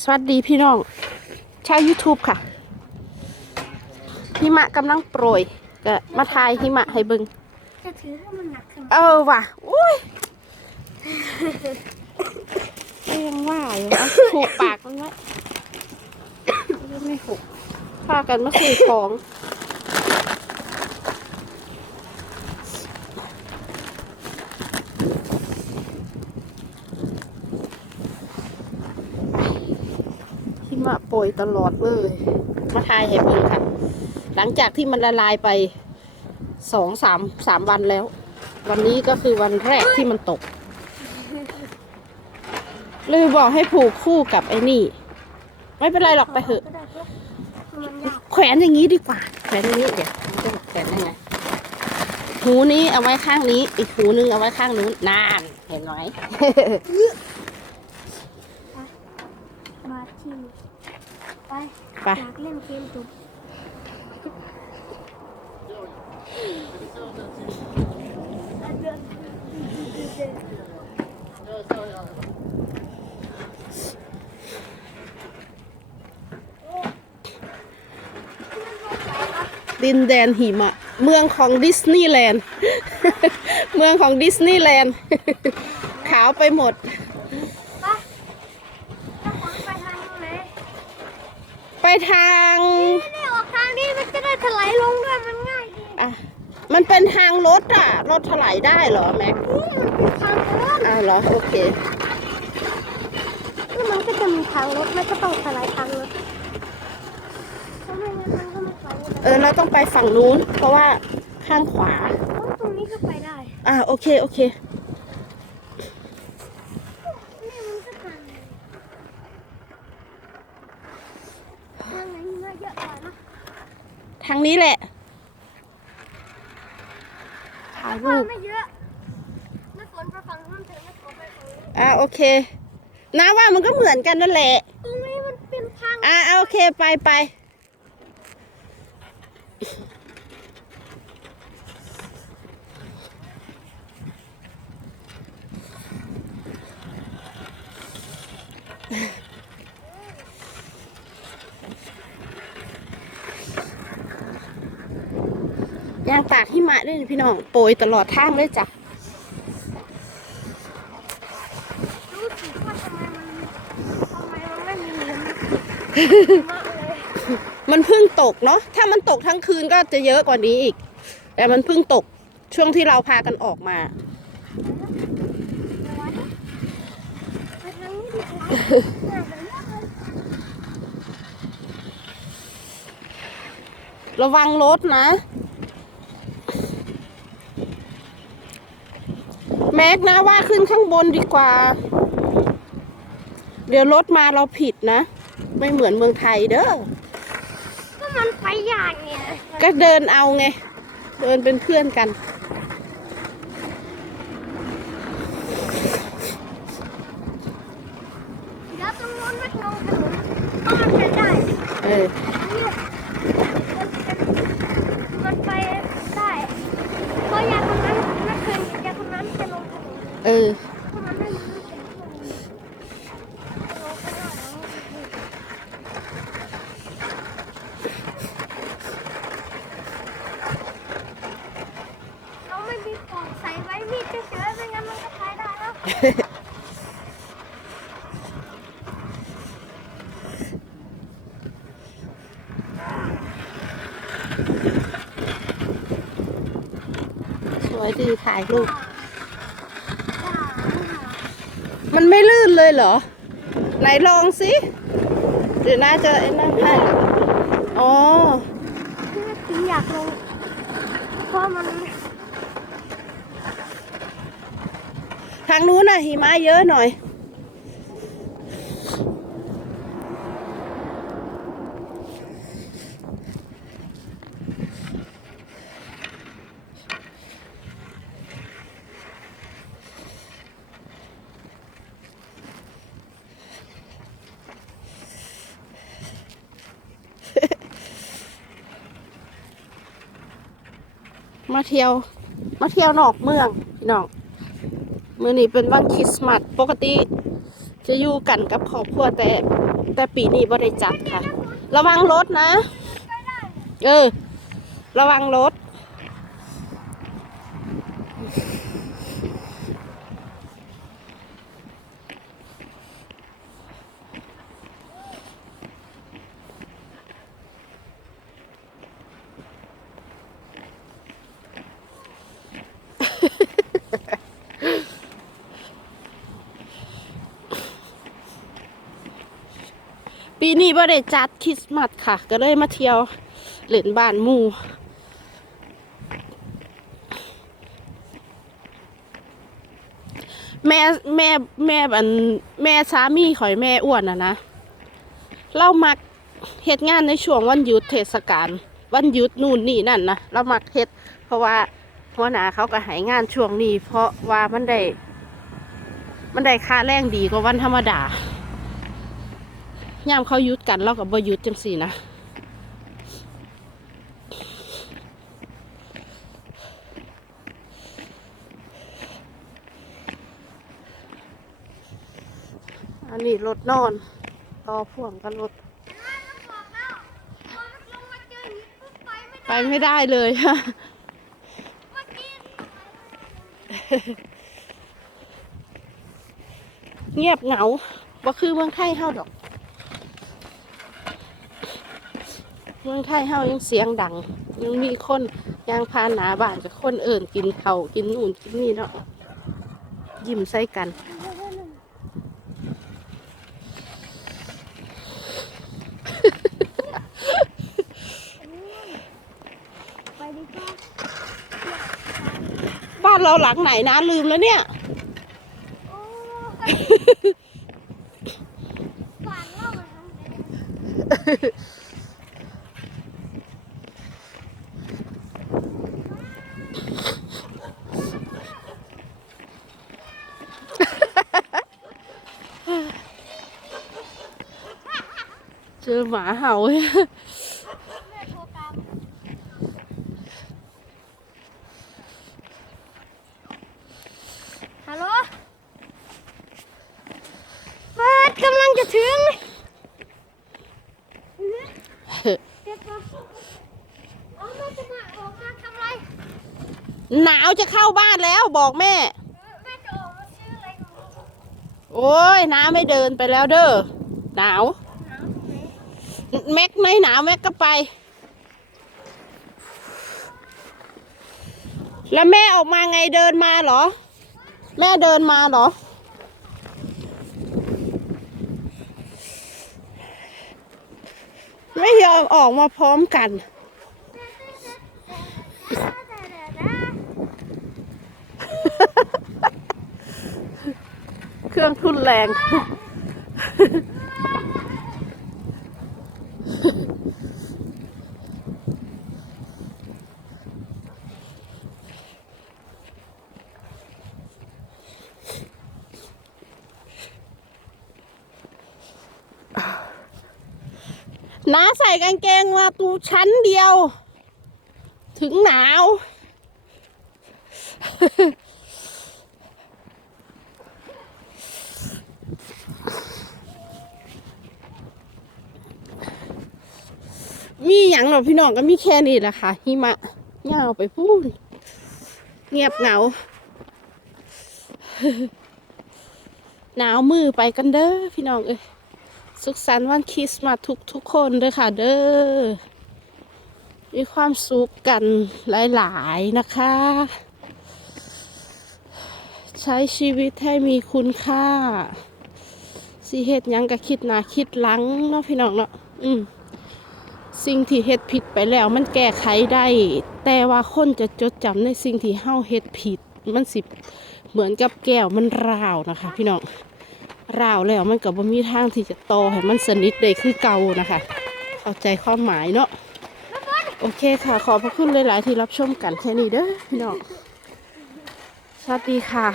สวัสดีพี่น้อง ชาว YouTube ค่ะ หิมะกำลังโปรยก็มาทายหิมะให้เบิงจะถือให้มันหนักขึ้นเออว่ะอุ้ยก็ยังว่าอยู่เอาถูกปากมันไว้ไม่หกพากันมาซื้อของ หิมะโปร ยตลอดเลยมาทายให้เบิ่งค่ะ หลังจากที่มันละลายไปสองสามสามวันแล้ว วันนี้ก็คือวันแรกที่มันตกเลยบอกให้ผูกคู่กับไอ้นี่ ไม่เป็นไรหรอกไปเถอะก็ได้เพราะมันยากแขวนอย่างนี้ดีกว่า แขวนอย่างนี้เดี๋ยวมันจะแขวนยังไงหูนี้เอาไว้ข้างนี้ อีกหูนึงเอาไว้ข้างนู้นนานเห็นไหมมาที่ ไปไปอยากเล่นเกมจุ๊บดินแดนหิมะ เมืองของดิสนีย์แลนด์ เมืองของดิสนีย์แลนด์ ขาวไปหมด ไปถ้าคนไปทางไหน ไป ทางไม่ได้ออกทางนี้มันจะได้ถลายลงด้วยมันง่ายดีอะมันเป็นทางรถอะรถถลายได้เหรอแม็กนี่มันเป็นทางรถอะเหรอโอเคนี่มันก็จะมีทางรถไม่ก็ต้องถลายทางรถถ้าไม่งั้นมันก็ไม่ไปได้เออเราต้องไปฝั่งนู้น เพราะว่าข้างขวาโอ้ตรงนี้ก็ไปได้อะโอเคโอเค นี่มันก็ทางทางไหนมีเยอะกว่านะ ทางนี้แหละถ่ายรูว่าปไม่เยอะไม่ฝนไปฝั่งนู้นเถอะไม่ฝนไปฝั่งนี้อะโอเคน้าว่ามันก็เหมือนกันนั่นแหละตรงนี้มันเป็นทางอะโอเคไปไป ยางตากหิ มะด้วยนี่พี่น้องโปรยตลอดทางเลยจ้ะรู้สึกว่าทำไมมันทำไมมันไม่มีหิมะมากเลยมันเพิ่งตกเนาะถ้ามันตกทั้งคืนก็จะเยอะกว่านี้อีก แต่มันเพิ่งตกช่วงที่เราพากันออกมาไปทางนี้ดีกว่าน่าจะเยอะเลยระวังรถนะ แม็กนะว่าขึ้นข้างบนดีกว่า เดี๋ยวรถมาเราผิดนะ ไม่เหมือนเมืองไทยเด้อก็มันไปยากเนี่ยก็เดินเอาไง เดินเป็นเพื่อนกันเดี๋ยวตรงนู้นไม่ลงถนนเพราะมันเป็นได้เออ มันไปได้เพราะยาคนนั้นไม่เคยเห็นยาคนนั้นจะลงถนน เออเพราะมันไม่รู้เสียงคนลงไปได้เราไม่มีของใส่ไว้มีดเฉยๆไม่งั้นมันก็ใช้ได้แล้ว สวยดีถ่ายรูป มันไม่ลื่นเลยเหรอ ไหนลองสิเดี๋ยวน่าจะไอ้นั่นให้อ๋อที่จริงอยากลงเพราะมันทางนู้นน่ะหิมะเยอะหน่อย มาเที่ยว มาเที่ยวนอกเมืองพี่น้องมื่อนี้เป็นวันคริสต์มาสปกติจะอยู่กันกับครอบครัวแต่ แต่ปีนี้บ่ได้จัดค่ะ ระวังรถนะ เออ ระวังรถ ปีนี้บ่ได้จัดคริสต์มาสค่ะ ก็เลยมาเที่ยวเล่นบ้านมูแม่แม่แม่อันแม่สามีข่อยแม่อ้วนอะนะเรามักเฮ็ดงานในช่วงวันหยุดเทศกาลวันหยุดนู่นนี่นั่นนะเรามักเฮ็ด เพราะว่าหัวหน้าเขาก็ให้งานช่วงนี้ เพราะว่ามันได้ มันได้ค่าแรงดีกว่าวันธรรมดา ยามเขายุดกันเรากับบ่ยุดจังสี่นะอันนี้รถนอน ต่อพ่วงกับรถไปไม่ได้เลยเมื่อกี้เงียบเหงาบ่คือเมืองไทยเฮาดอก เมืองไทยเฮายังเสียงดัง ยังมีคนยางพาหนาบ้านกับคนเอิ่นกินเขากินนู่นกินนี่เนาะยิ้มใส่กัน บ้านเราหลังไหนนะลืมแล้วเนี่ย ฝันเรามาทำเป็น เจอ หมาเห่าแม่โทรตามฮัลโหลเปิดกำลังจะถึงเด็กมาเอาแม่จะมาออกมาทำไรหนาวจะเข้าบ้านแล้วบอกแม่แม่จะออกมาซื้ออะไรหนูโอ้ยน้าไม่เดินไปแล้วเด้อหนาวหนาวไหม แม็กไม่หนาวแม็กก็ไป แล้วแม่ออกมาไงเดินมาเหรอ แม่เดินมาเหรอ ไม่ยอมออกมาพร้อมกันเครื่องทุนแรง น้าใส่กางเกงมาตูชั้นเดียว ถึงหนาว มีอย่างหรอพี่น้องก็มีแค่นี้แหละค่ะหิมะเงาไปพูดเงียบเหงา หนาวมือไปกันเด้อพี่น้องเอ้ย สุขสันต์วันคริสต์มาสทุกทุกคนเด้อค่ะ เด้อมีความสุขกันหลายๆนะคะ ใช้ชีวิตให้มีคุณค่าสิเฮ็ดหยังก็คิดหนาคิดหลังเนาะพี่น้องเนาะอืมสิ่งที่เฮ็ดผิดไปแล้วมันแก้ไขได้ แต่ว่าคนจะจดจำในสิ่งที่เฮาเฮ็ดผิด มันสิเหมือนกับแก้วมันราวนะคะ พี่น้อง ราวแล้วมันก็บ่มีทางที่จะโตให้มันสนิทได้คือเก่านะคะ เข้าใจความหมายเนาะโอเคค่ะ ขอบพระคุณหลาย ๆ ที่รับชมกันแค่นี้เด้อพี่น้องสวัสดีค่ะ